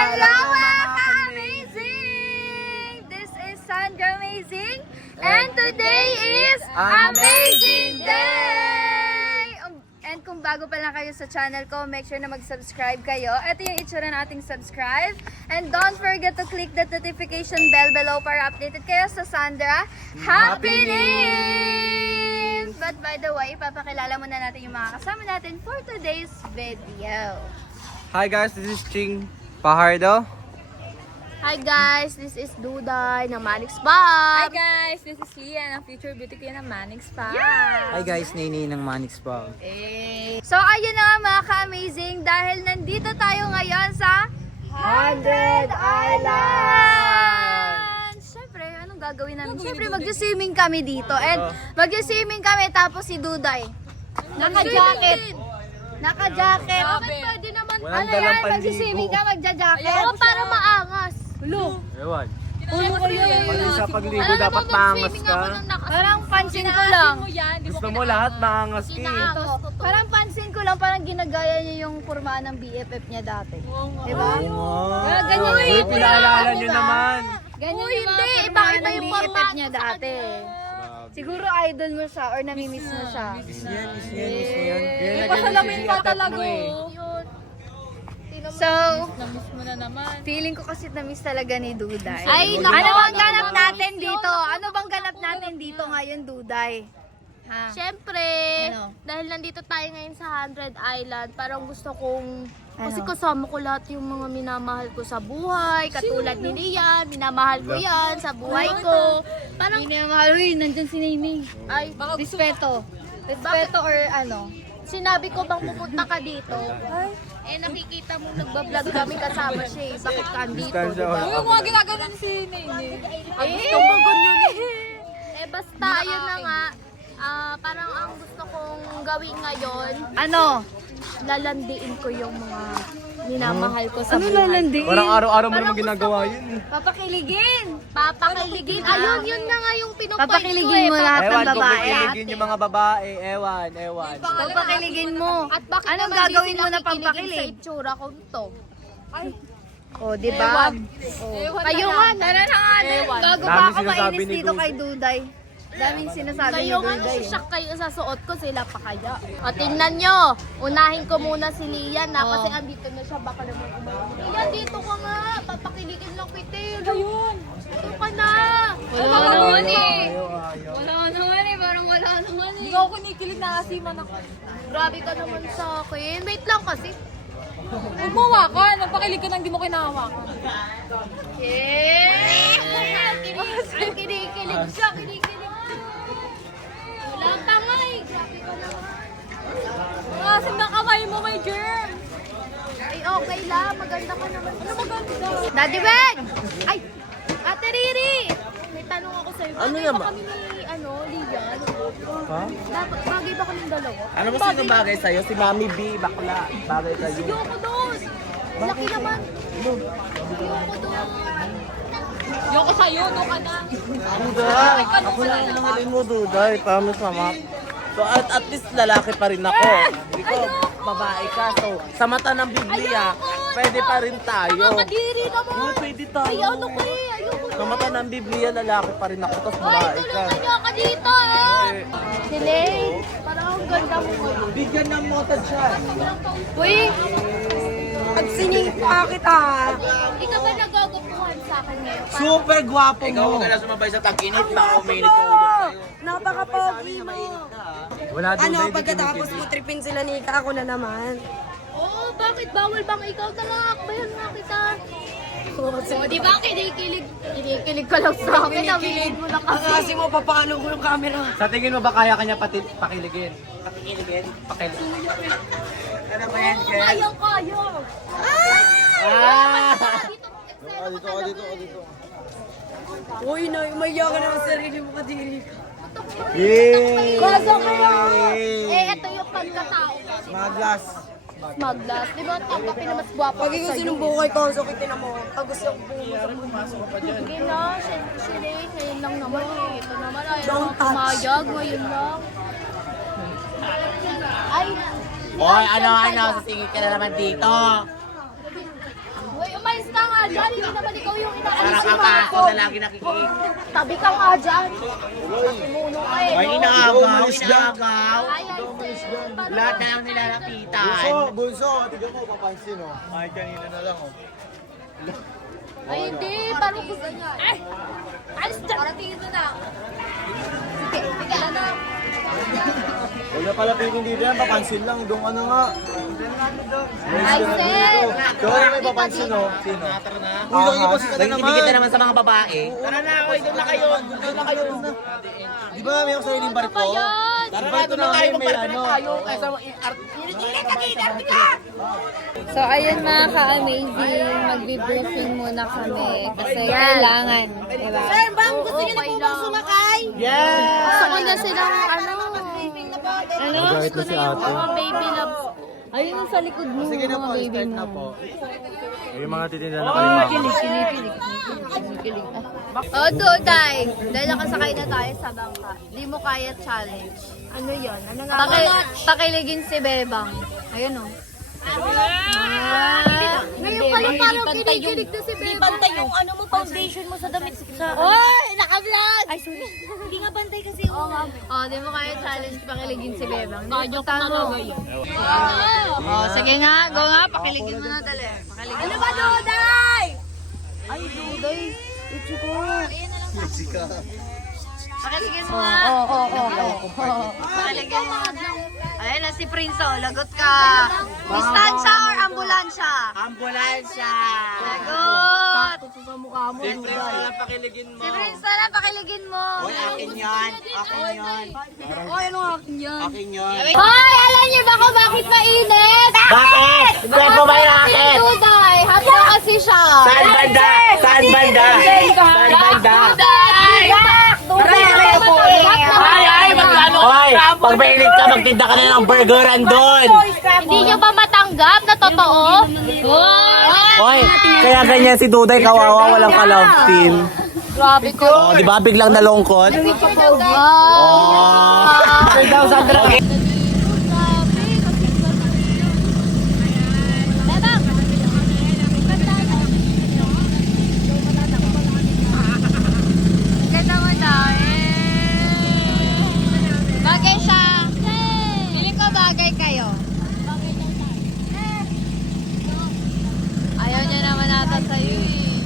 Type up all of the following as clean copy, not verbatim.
Hello mga ka-amazing! This is Sandra Amazing and today is Amazing Day! And kung bago pa lang kayo sa channel ko, make sure na mag-subscribe kayo. Ito yung itsura nating subscribe. And don't forget to click that notification bell below para updated kayo sa Sandra Happenings! But by the way, ipapakilala muna natin yung mga kasama natin for today's video. Hi guys, this is Ching Pahardo. Hi guys, this is Duday ng Manix Bob. Hi guys, this is Lia ng Future Beauty Queen ng Manix Spa. Hi guys, Nini ng Manix Pub. So ayun na nga mga ka-amazing, dahil nandito tayo ngayon sa 100 Islands! Siyempre, anong gagawin namin? Siyempre, mag-swimming kami dito. And mag-swimming kami tapos si Duday. Naka-jacket. Naka-jacket. Pwede naman. Walang Ano dalang yan? Mag-swimming ka, magja-jacket? Ayaw, Para maangas. Ewan. Siyempre, Pag sa pagligo dapat maangas ka. Parang pansin ko lang. Gusto mo lahat maangas ka eh. Parang pansin ko lang, parang ginagaya niya yung kurma ng BFF niya dati. Diba? Ganyan Uy, pinaalala niyo naman. Ganyan yung mga kurma ng BFF niya dati. Siguro idol mo siya or namimiss mo siya. Miss yan. Pasalamin pa talaga. So, Namiss mo na naman. feeling ko kasi na-miss talaga ni Duday. Ay, ano bang ganap natin dito? Ano bang ganap natin dito ngayon, Duday? Ha? Siyempre, Ano? dahil nandito tayo ngayon sa 100 Island, parang gusto kong, kasi Ano? kasama ko lahat yung mga minamahal ko sa buhay, katulad ni Lian, minamahal ko yan sa buhay ko. Parang, Hindi na mahal. Uy, nandyan si Nini. ay, Respeto. Respeto or ano? sinabi ko bang pupunta ka dito? Eh, nakikita mo nagbablog kami kasama siya eh. Bakit ka andito, Distansya diba? Uy, yung mga ginagano ni si Nene. Gusto mo ganyan eh. Basta, yun na nga. Parang ang gusto kong gawin ngayon, Ano? lalandiin ko yung mga minamahal ko sa Ano buhay. lalandiin? Parang araw-araw mo Parang naman ginagawa yun eh. Papakiligin! Papakiligin. Ayun, yun na nga yung pinupoint ko Papakiligin eh. mo lahat Ewan ng kung babae. kikiligin yung mga babae. Ewan. Papakiligin mo. At bakit Anong naman di gagawin sila mo na kikiligin sa pampakilig? itsura ko to? O, di ba? Kayo nga, Tara na nga. Ewan. Bago pa Daming ako sinasabi mainis ni dito Duday. kay Duday. Daming sinasabi ni kayo nga Duday. shock kayo sa suot ko, sila pa kaya. O, tingnan nyo. Unahin ko muna si Lian na kasi andito na siya. Baka naman kumain. Lian, dito ka nga. Papakiligin lang kita. Ayun. Dito ka na. Wala naman eh. Wala naman eh, parang wala naman eh. Hindi ako kinikilig na asiman ako. Grabe ka naman sa akin. Wait lang kasi. Huwag mo hawakan. Magpakilig ka nang di mo kinahawakan. Ay, kinikilig siya. Kinikilig. Wala tangay. Grabe ka naman. Asim ng kamay mo, may germ. Ay, okay lang. Maganda ka naman. Ano maganda? Daddy Ben! Ay! Ate Riri! May tanong ako sa'yo. Ano Bagay naman? ba kami ni, Lian? Ha? Dapat, bagay ba kami dalawa? Ano ba sino bagay sa'yo? Si Mami B, bakla. Bagay sa'yo. Ayoko doon! Laki naman! Ayoko doon! Yoko sa'yo, doon ka na. Duday, ako lang yung nangalin mo, Duday. Promise mama. So at least lalaki pa rin ako. Hindi ko babae ka. So sa mata ng Biblia, pwede pa rin tayo. Mga kadiri naman! Hindi pwede tayo. Ay, ano ko eh! Ayoko Sa mata ng Biblia, lalaki pa rin ako. Tapos babae ka. tulungan niyo ka dito eh! Silay! Parang ang ganda mo ngayon. Bigyan ng motad siya. Uy! Pagsiningpa kita! Ikaw ba nagagupuhan sa akin ngayon? Super gwapo Ikaw mo. huwag ka na sumabay sa tag-init, baka uminit ka ulo sa'yo. Napaka-pogi mo. Wala Ano, pagkatapos putripin sila ni Ika, ako na naman. Oo, bakit bawal bang ikaw? Tara, akbayan nga kita. O, di ba kinikilig? Kinikilig ka lang sa akin. Nabilig mo na kasi. Kasi mo, papalo ko yung camera. Sa tingin mo ba kaya kanya pakiligin? Pakiligin? Ano ba yan, Ken? Kayang-kaya. Ah! Dito. Uy, na, umahiya ka naman sa sarili mo, kadiri ka. Yay! Kaso kaya! Eh, ito yung pagkatao ko. Maglas. Smaglas. Di ba tanggapin na mas gwapo Pag ikaw sinubukan ko, so kitin mo. Pag gusto ko Sige na, siyempre, ngayon lang naman eh. Ito naman, ayaw Don't na pumayag, ngayon lang. Ay, Hoy, ano, sisingit ka na naman dito. uy, umalis ka nga dyan, hindi naman ikaw yung inaalis Para yung ka mga paso ko. na lagi nakikita. Tabi ka nga dyan. Simuno ka eh, Ay, no? inaagaw, inaagaw. Ay, ay, Lahat na lang nilalapitan. Bunso, tignan mo, papansin, oh. Ay, kanina na lang, oh. ay, hindi. Paano ko ganyan? Ay! Alis dyan! Para tingin mo na. Sige, sige, ano? Huwag na pala piling dito yan, papansin lang. Doon ano nga. Ay, sir! Doon may papansin, oh. Sino? Tara na. Uy, nakikipag ka na naman. Nagkikita ka naman sa mga babae. Tara na, oy, doon na kayo. Doon na kayo. Di ba may ako sa iling barko? Tara na, doon na tayo. Magparito na tayo. Kaysa So, ayun mga ka-amazing, magbe-briefing muna kami kasi kailangan, diba? Gusto niyo na po bang sumakay? Gusto ko na silang, ano? Ano? Kahit na si ate. Mga baby loves. Ayun yung sa likod mo, Sige na mga po, baby start na mo. po. Yung mga titinda na kalimang. Kinikilig. Oh, Duday, dahil nakasakay na tayo sa bangka, di mo kaya challenge. Ano yon? Ano nga? Pakiligin si Bebang. Ayun o. Ngayon pala parang kinikilig na si Bebe. Hindi bantay yung ano mo, foundation mo sa damit sa... Oy! Naka-vlog! Ay, sorry. Hindi nga bantay kasi yung... Oh, di mo kaya challenge, pakiligin si Bebang. Puntahan mo. Oh, sige nga, go nga, pakiligin mo na dali. Pakiligin. Ano ba, Duday? Ay, Duday. Jessica. Pakiligin mo nga. Oo. Pakiligin mo. Ayun na si Prince, oh. Lagot ka. Distansya or ambulansya? ambulansya. Lagot. Sa mukha mo, Duday. Pakiligin mo. Si Prince na lang, pakiligin mo. Oy, akin yan. Akin yan. Oy, ano akin yan? Akin yan. Hoy, alam niyo ba kung bakit mainit? Bakit? Saan mo ba yung Si racket? Duday, hapla kasi siya. Saan banda? Saan banda? Saan banda? Hoy, pag mahilig ka, magtinda ka na ng burger andun. Hindi niyo ba matanggap na totoo? Hoy, kaya ganyan si Duday, kawawa, walang ka-love team. Grabe ko. Oh, di ba? Biglang nalungkot. Okay. Ganda mo dahil. Bagay siya. Feeling ko bagay kayo. Ayaw niya naman ata sa'yo eh.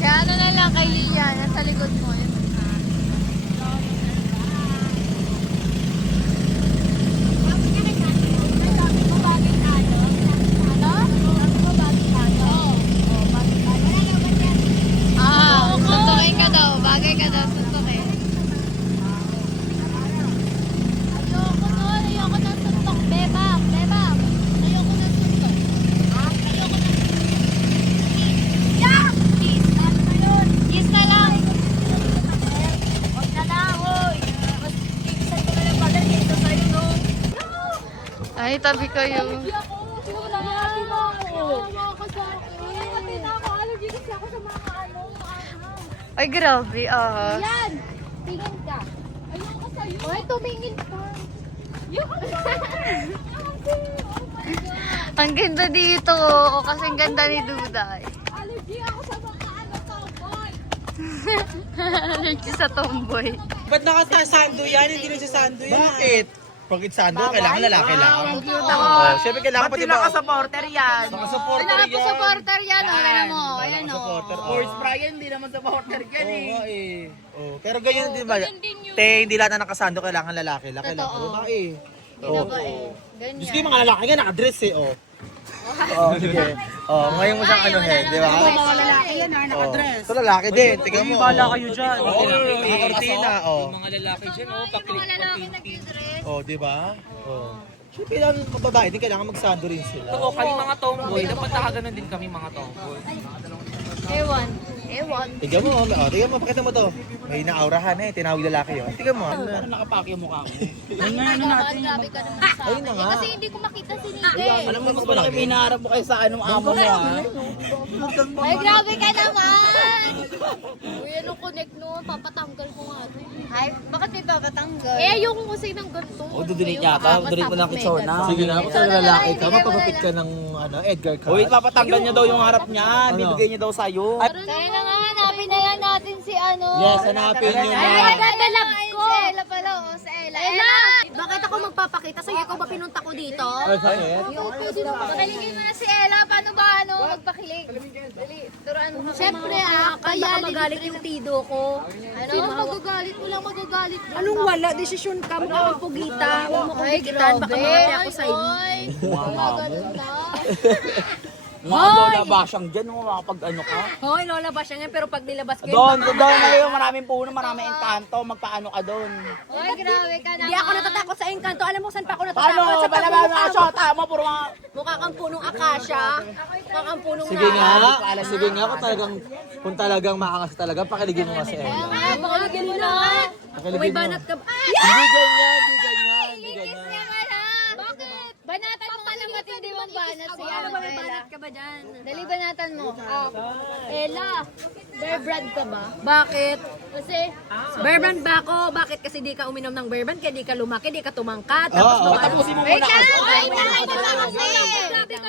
Kaya ano na lang kay Lian, nasa likod mo. Suntukin ka daw. Bagay ka daw, suntukin. Ayoko nun, ayoko ng suntok. Bebang, bebang. Ayoko ng suntok. Ayoko ng suntok. Yeah! Kiss. Ano ba yun? Kiss na lang. Huwag na lang, hoy. Mas kikisan ko na lang pala dito sa'yo, no? Ay, tabi kayo. Hindi ako. Wala na ako. Wala ka sa akin. Pati na ako. Allergy kasi ako sa mga ano. Ay, grabe ah. Yan! Tingin ka. Ayoko sa'yo. Ay, tumingin ka. Ayoko sa'yo. Ang ganda dito. Kasi ang ganda ni Duday. Allergy ako sa mga ano, cowboy. Allergy sa tomboy. Ba't nakasasando yan? Hindi na sasando yan. Bakit? Pag itsando, kailangan lalaki lang. Oh, syempre kailangan pati ba? Naka-supporter yan. Naka-supporter yan. Naka-supporter yan. O, alam mo. Ayan o. Supporter. Force Brian, hindi naman supporter yan eh. Oh, pero ganyan din ba? Te, hindi lahat na nakasando kailangan lalaki. Laki lang. Totoo. Babae. Ganyan. Gusto yung mga lalaki nga nakadress eh, oh. Oh, sige. Oh, ngayon mo siyang ano di ba? Mga lalaki yan, nakadress. Sa lalaki din, tingnan mo. Bala kayo dyan. Oh, Nakakortina, oh. Mga lalaki dyan, oh, Mga lalaki nag-dress. Oh, di ba? Oh. Siyempre lang mga babae din kailangan magsando rin sila. Oo, kami mga tomboy, dapat nakaganon din kami mga tomboy. Ewan. Ewan. Tignan mo, pakita mo to. May naaurahan eh, tinawag lalaki yun. Tingnan mo. Parang nakapaki yung mukha mo. Grabe ka naman sa akin. Ayun na nga. Kasi hindi ko makita si Nike. Alam mo, mas malaki pinaharap mo kayo sa anong amo mo ha. Ay, grabe ka naman! Uy, ano connect nun? Papatanggal ko nga ito. Ay, bakit may papatanggal? Eh, ayoko kasi ng ganito. O, dudunit niya ka. Dudunit mo ng kitsona. Sige na, kung lalaki ka, mapapapit ka ng Edgar Card. Uy, papatanggal niya daw yung harap niya. Bibigay niya daw sa'yo. Kaya na nga, hanapin na lang natin si ano. Yes, hanapin niyo na. Ay, nagdadalab ko! Si Ella pala, oh, si Ella. Ella! Bakit ako magpapakita? Sa'yo ikaw ba pinunta ko dito? Pakiligin mo na si Ella. Paano ba magpakilig? Dali, turuan mo kami. Siyempre kaya magalit yung tido ko. Ano? Sino magagalit? Walang magagalit. Anong wala? Desisyon ka mo ang pugita. Huwag mo kong bigitan. Baka mamati ako sa inyo. Ganun na. Mga lola basyang dyan, makapag ano ka. Hoy, lola ba siya ngayon? Pero pag nilabas kayo, Doon na kayo, maraming puno, maraming encanto, magpaano ka doon. Uy, grabe ka hindi naman. ako natatakot sa engkanto. Alam mo saan pa ako Paano? natatakot? Sa Bala pagmumukha mga mo. shota mo, puro mga... Mukha kang punong akasya. Mukha kang punong Sige nga, sige nga, kung talagang makangas talaga, pakiligin mo nga si Ella. Pakiligin mo na. Pakiligin May mo. banat ka ba? Hindi ganyan, hindi ganyan, hindi ganyan. Bakit? Banatan mo nga lang at hindi mong banat si Ano ba, may Ella. banat ka ba dyan? Dali, banatan mo. Ella, bear brand ka ba? Bakit? Kasi, Bear brand ba ako? Bakit? Kasi di ka uminom ng bear brand, kaya di ka lumaki, di ka tumangkat. Tapos Oo, Tapusin mo Wait muna lang! kasi. Wait lang!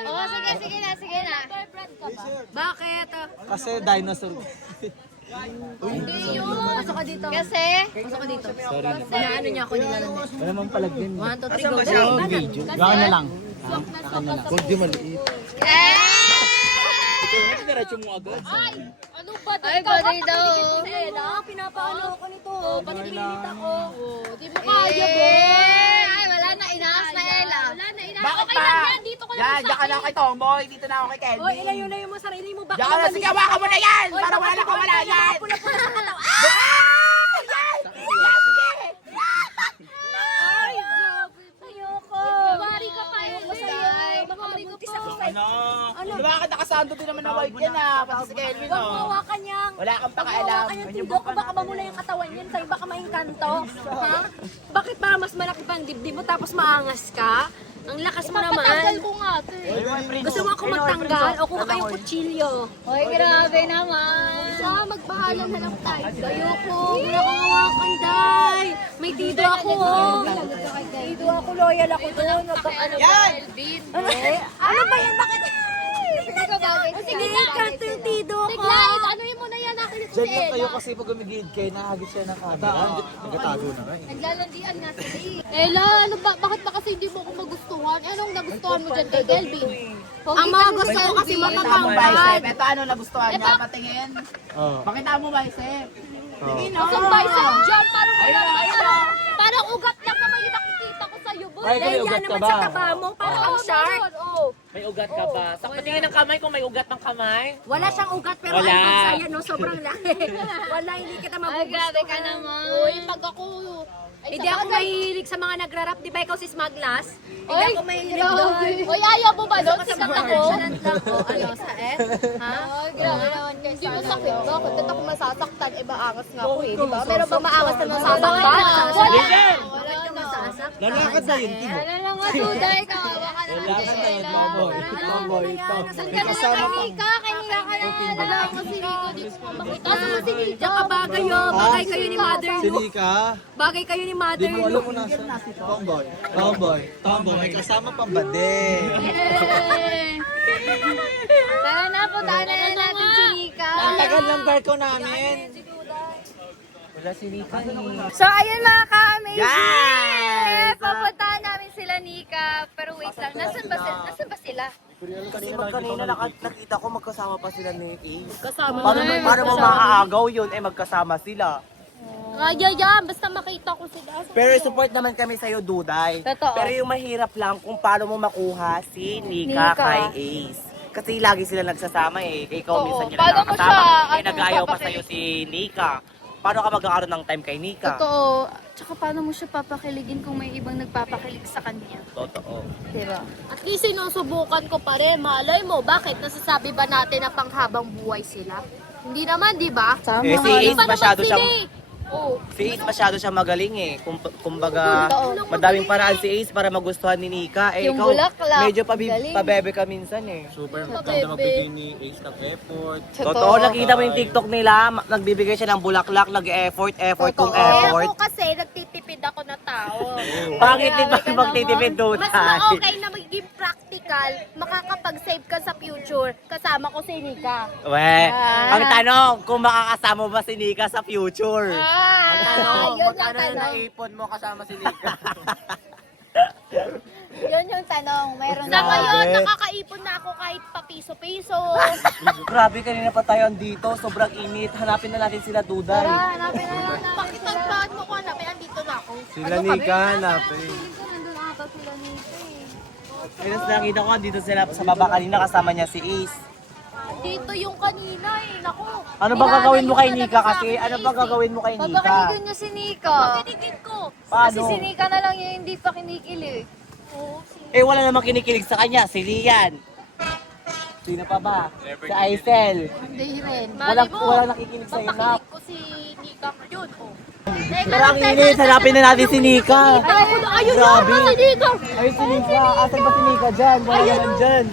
Oh, sige, sige na, sige na. bear brand ka ba? Bakit? Kasi dinosaur. Pasok ka dito. Kasi, Pasok ka dito. Sorry. Inaano niya ako nilalan niya. Wala naman palag din. 1, 2, 3, go. Dali, Video. Gawin na lang. Huwag di maliit. Diretso mo agad. Ano ba? ay, body daw. Ella, pinapaano ako nito. Panipilit ako. Di mo kaya, boy. Ay, wala na, inaas na Ella. Wala na, ina. Bakit Okay ba? lang yan. Dito ka Yan, lang diyan ka lang kay Tomboy, dito na ako kay Kelvin. Hoy, ilayo mo sarili mo. Baka Diyan ka lang, sige, hawakan mo na yan! Para wala ka malayan! pula-pula sa katawan. Ayoko. Mari ka pa yun. Baka mabuntis ako sa'yo. Ano? Bakit nakasando din naman na white yan ah, pati si Kelvin Huwag mo oh. hawakan niyang. Wala kang pakialam. Hawakan yung tido ko, baka mamula yung katawan niyan. Sa'yo baka maingkanto. Ha? Bakit para mas malaki pa ang dibdib mo tapos maangas ka? Ang lakas mo Patanggal naman. ko nga ito eh. Gusto mo ako magtanggal o kuha kayong kutsilyo? Uy, grabe naman. Siya, magbahala na lang tayo. Ayoko, wala kang hawakan, Day. May tido ako, oh. Tido ako, loyal ako doon. Ano ba yan? Bakit? Hindi ka bagay sa Sige, kanto yung tido ko. Tiglan, ano yun mo na yan? Nakinig ko Diyan si lang kayo Ella. kasi pag gumigid kayo, nakagit siya ng camera. Nagkatago na nga eh. Naglalandian nga sila. Ella, ano ba? Bakit ba kasi hindi mo ako magustuhan? Anong nagustuhan mo dyan kay Kelvin? Ang mga gusto ko kasi Bicep, matatambad. ito ano nagustuhan niya, patingin. Oo. Pakita mo bicep. Ang bicep dyan, parang ugat lang naman yung nakikita ko sa'yo, boy. Ay, Dahil kayo, yan ugat ka naman ba? sa taba mo, parang kang shark. May ugat ka ba? Sa patingin ng kamay kung may ugat ng kamay. Wala siyang ugat pero Wala. ang bagsaya, no? Sobrang laki. Wala, hindi kita Ay, grabe ka magugustuhan. naman. Uy, pag ako... Ay, Hindi sa ako bagay- mahilig sa mga nagrarap. Di ba ikaw si Smaglas? Hindi Oy, ako mahilig grabe. doon. Uy, ayaw mo ba doon? Sikat ako. Nonchalant lang ako. Ano, sa S? Ha? Ay, grabe naman kayo. Hindi mo sakit. Bakit? Ba't ako masasaktan? Eh, maangas nga ako eh, di ba? Meron bang maangas na masasaktan? Wala. Wala na. Masasak. Lalakad na yun, Timo. Wala lang nga, Duday. Kawawa ka naman Lalakad si na yun, Ella. Tomboy. Tomboy, Tomboy. May kasama pa. Kay Nika, wala ko si Rico. Di ko makita. Asa mo si Rico? Diyan ka bagay yun. Bagay kayo ni mother Si mo. Nika. Bagay kayo ni mother Di mo alam mo nasa. Tomboy. Tomboy. Tomboy. May kasama pang bade. Tara na, puntahan na natin si Nika. Ang tagal ng barko namin. So, ayun mga ka-amazing! Yes! Papuntahan namin sila Nika. Pero wait lang, nasan ba sila? Nasan ba sila? Kasi kanina nakita ko magkasama pa sila ni Ace. Kasama Paano mo maaagaw yun? Eh magkasama sila. Kaya yan, basta makita ko sila. Pero support naman kami sa'yo, Duday. Totoo. Pero yung mahirap lang kung paano mo makuha si Nika Nika. kay Ace. Kasi lagi sila nagsasama eh. Ikaw Oo. minsan nila Paano mo nakakasama. siya, Eh nag-ayaw pa papakilig? sa'yo si Nika. Paano ka magkakaroon ng time kay Nika? Totoo. Tsaka paano mo siya papakiligin kung may ibang nagpapakilig sa kanya? Totoo. Diba? At least sinusubukan ko pa rin. Malay mo, bakit? Nasasabi ba natin na panghabang buhay sila? Hindi naman, di ba? Eh si Ace Pa naman masyado sila siyang... eh. Oh. Si Ace masyado siya magaling eh. Kumbaga, madaming paraan si Ace para magustuhan ni Nika. Eh, Yung ikaw, bulaklak, medyo galing. pabebe ka minsan eh. Super ganda magbigay ni Ace ng effort. Totoo, nakita mo yung TikTok nila, nagbibigay siya ng bulaklak, nag-effort kung Eh, effort. ako kasi nagtitipid ako na tao. Pangit din ba magtitipid doon? Mas ma-okay na magiging practical, makakapag-save ka sa future, kasama ko si Nika. We, ang tanong, kung makakasama ba si Nika sa future? Ang tanong, yun magkano ang na tanong. naipon mo kasama si Nika? Yun yung tanong. Mayroon Sa na. ngayon, nakakaipon na ako kahit pa piso-piso. Grabe, kanina pa tayo andito, sobrang init. Hanapin na natin sila, Duday. Hanapin na lang natin. Pakitagpaan mo ko, hanapin, andito na ako. Sila Nika, hanapin. Nandun ata sila nito eh. Kaya nakita ko dito sila sa baba kanina kasama niya si Ace. Dito yung kanina eh, naku. Ano ba gagawin mo kay Nika kasi? Ano ba gagawin mo kay Nika? Papakiligan niyo si Nika. Pinigit ko. Kasi Paano? si Nika na lang yung hindi pa kinikilig. Eh wala namang kinikilig sa kanya, si Lian. Sino pa ba? Si Aisel. Hindi rin. Walang nakikinig sa'yo na. Papakilig ko si Nika ngayon. Oh. Pero ang init, hanapin na natin si Nika. Ayun Grabe. na, si Nika. Ay, si Nika. Asan ba si Nika dyan? Wala naman dyan.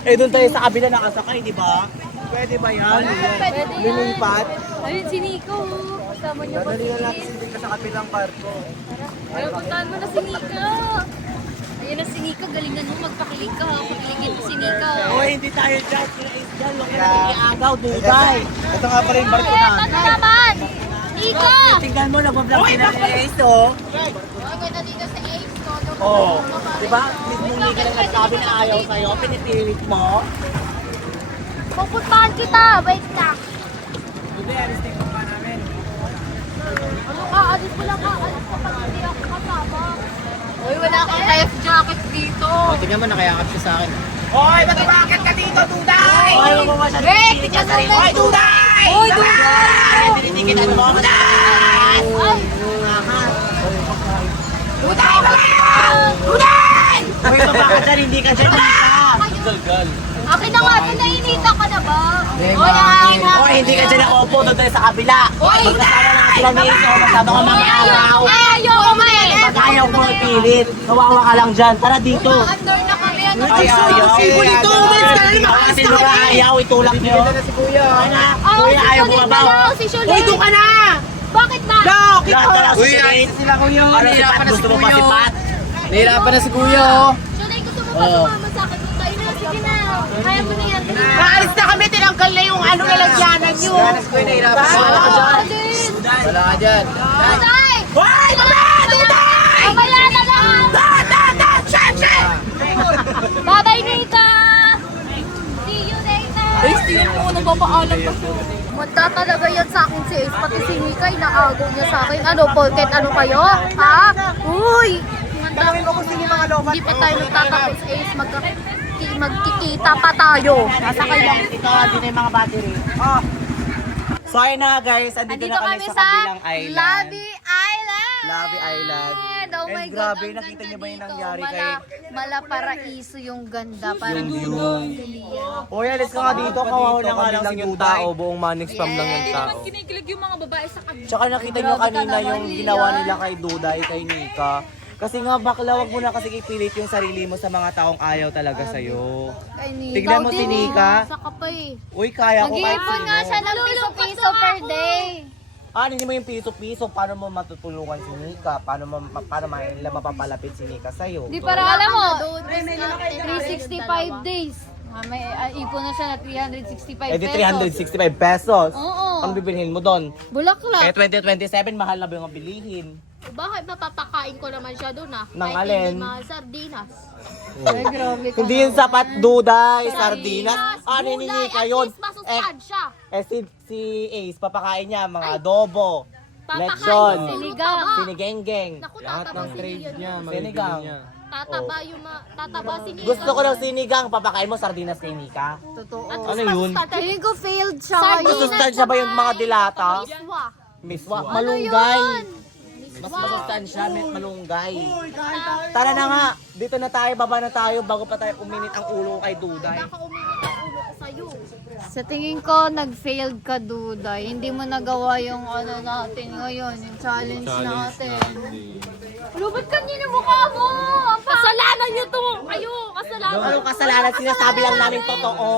Eh, doon tayo sa kabila nakasakay, di ba? Pwede ba yan? Pwede yan. Lumipat. Ayun si Nico. Kasama niyo po si Dali na lang Nick. si Nika sa kabilang barko. Pero puntahan mo na si Nika. Ayun na si Nika. Galingan mo magpakilig ka. Pakiligin mo si Nika. Oh, hindi tayo dyan. Sila is dyan. Huwag ka na nakikiagaw, Duday. Ito nga pala yung barko na. Ano naman? Nika! Tingnan mo, nagbablog sila ni Ace, oh. Okay na dito si Ace. Oh, di ba? Mismo Nika lang nagsabi na ayaw sa'yo. Pinipilit mo. Pupuntahan kita. Wait lang. Duday, alis na yung pa namin. Ano ka? Alis mo lang ka. Alis ko pag hindi ako kasama. Uy, wala kang life jacket dito. Tingnan mo, nakayakap siya sa akin. Hoy, ba't bakit ka dito, Duday? Hoy, huwag mo masyadong pinipilit ka sarili. Hoy, Duday! Hoy, Duday! Tinitikitan mo ako. Duday! Duday! Hoy, baba ka dyan, hindi ka dyan, Nika. Akin na nga. Pinainita ka na ba? Hoy, hindi ka dyan naupo, doon tayo sa kabila. Magkasama na sila ni Ace, masyado ka mga araw. Ayoko nga eh. Pag ayaw mo ipilit, kawawa ka lang dyan. Tara dito. Under na kami. Ano Ay, ayaw. Sibo nito, umalis ka na, Kasi mga ayaw, itulak nyo. Si Kuya. Kuya, ayaw bumabaw. Si Shulit. Uy, doon ka na! Bakit ba? Lahat na lang si Ace. Sila kuya, Ano si Pat? Gusto mo pa si Pat? Nahirapan na si kuya, oh. Shulit, gusto mo ba sumama sa akin? Doon tayo na. Sige na. Kaya mo na yan. Maalis na kami, tinanggal na yung ano lalagyanan nyo. Ganas ko yung nahirapan siya. Wala ka dyan. Tuday! Hoy, baba! Duday! Mamaya na lang! Bye-bye, Nika! See you later! Ace, tingnan mo, nagpapaalam pa siya. Manda talaga yan sa akin si Ace, pati si Nika, inaagaw niya sa akin. Ano, porket ano kayo? Ha? Uy! Manda, hindi pa tayo nagtatapos, Ace. Magkikita pa tayo. Nasakay lang ito, dito yung mga battery. Oh. So ayun na guys, andito Andito na kami kami sa sa kabilang island. Labi Island. Labi Island. Oh my And God, grabe, ang nakita ganda niyo ba yung dito. nangyari kay... Malaparaiso yung ganda. Parang Hoy, alis ka nga dito, kawawa na nga lang si yung Duday. tao, buong Manix Spam lang yung tao. Kinikilig yung mga babae sa kanila. Tsaka nakita niyo kanina yung ginawa nila kay Duday, kay Nika. Kasi nga bakla, wag mo na kasi ipilit yung sarili mo sa mga taong ayaw talaga sa'yo. Kay Nika. Tignan mo si Nika. Saka pa eh. Uy, kaya ko kahit Mag-iipon nga siya sino. ng piso-piso per day. Hindi mo yung piso-piso, paano mo matutulungan si Nika? Paano mapapalapit si Nika sa'yo? Di para alam mo, Doon, 365 days. May ipon na siya na 365 Eh di pesos. 365 pesos. Oo. Ang bibilhin mo doon. Bulaklak. Eh 2027, mahal na ba yung bilhin? Bakit mapapakain ko naman siya doon ah? Nang Kahit alin? hindi mga sardinas. Ay, grabe ka. Hindi yun sapat, Duday, sardinas. Ano ni Gulay, Nika at yun? least masustansya. Si Ace, papakain niya mga adobo, Papakain lechon, ko. sinigang, sinigenggeng. Naku, Lahat tataba ng si trade Lilian. niya, Sinigang. niya. Tataba yung tataba si Nika. Gusto ko ng sinigang, papakain mo sardinas kay Nika. Totoo. Ano yun? Feeling ko failed siya. Masustansya ba yung mga dilata? Miswa. Miswa, malunggay. Mas masustansya, malunggay. Tara na nga, dito na tayo, baba na tayo bago pa tayo uminit ang ulo ko kay Duday. Baka uminit ang ulo ko sa'yo. kayo. Sa tingin ko, nag-failed ka, Duday. Hindi mo nagawa yung ano natin ngayon, yung challenge natin. Ano, ba't kanina mukha mo? Kasalanan niyo to! Kayo! Kasalanan! Anong kasalanan? Sinasabi lang namin totoo.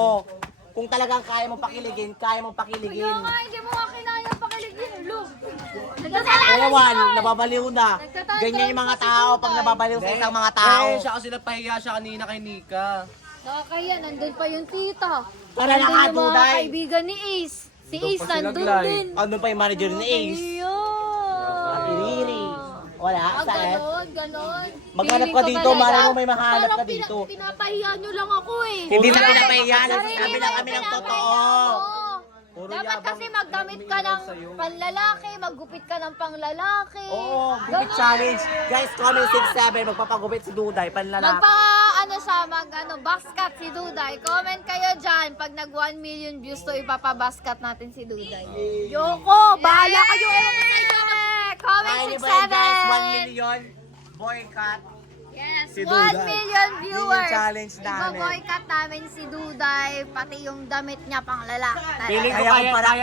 Kung talagang kaya mo pakiligin, kaya mo pakiligin. Kaya nga, hindi mo nga kinaya pakiligin. Look. Ewan, nababaliw na. Ganyan yung mga tao pag nababaliw sa isang mga tao. Eh, siya kasi napahiya siya kanina kay Nika. Nakakaya, nandun pa yung tita. Para Nandun na yung mga Duday. kaibigan ni Ace. Si Ace nandun din. Ano pa yung manager ni Ace? Iriri. Wala, saan? Ganon. Maghanap ka dito, mara mo may mahanap ka dito. Pinapahiya niyo lang ako eh. Hindi na pinapahiya, nagsasabi lang kami ng totoo. Dapat kasi magdamit ka ng panlalaki, maggupit ka ng panglalaki. Oo, gupit challenge. Guys, comment 6-7, magpapagupit si Duday, panlalaki. Baskat si Duday. Comment kayo dyan. Pag nag 1 million views to, ipapabaskat natin si Duday. Yoko, bahala kayo. Comment Ay, 6-7. ba yun, guys? 1 million boycott. Yes, Si 1 Duday. million Yun viewers. yung challenge namin. Iba-boycott namin si Duday, pati yung damit niya pang lalaki. Feeling ko kaya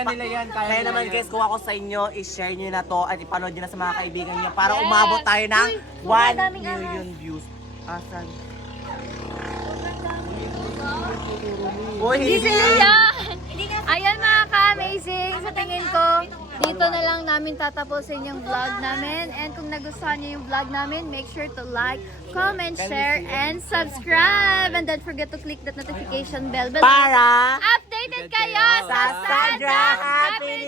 nila yan, kaya Kaya nila naman yan. guys, kung ako sa inyo, i-share nyo na to at ipanood nyo na sa mga kaibigan nyo para umabot tayo ng 1 million views. Asan? Uy, Hindi sila yan! Ayan mga ka-amazing, sa tingin ko, dito na lang namin tatapusin yung vlog namin. And kung nagustuhan niyo yung vlog namin, make sure to like, comment, share, and subscribe. And don't forget to click that notification bell below. para Updated kayo sa sa Sandra Happy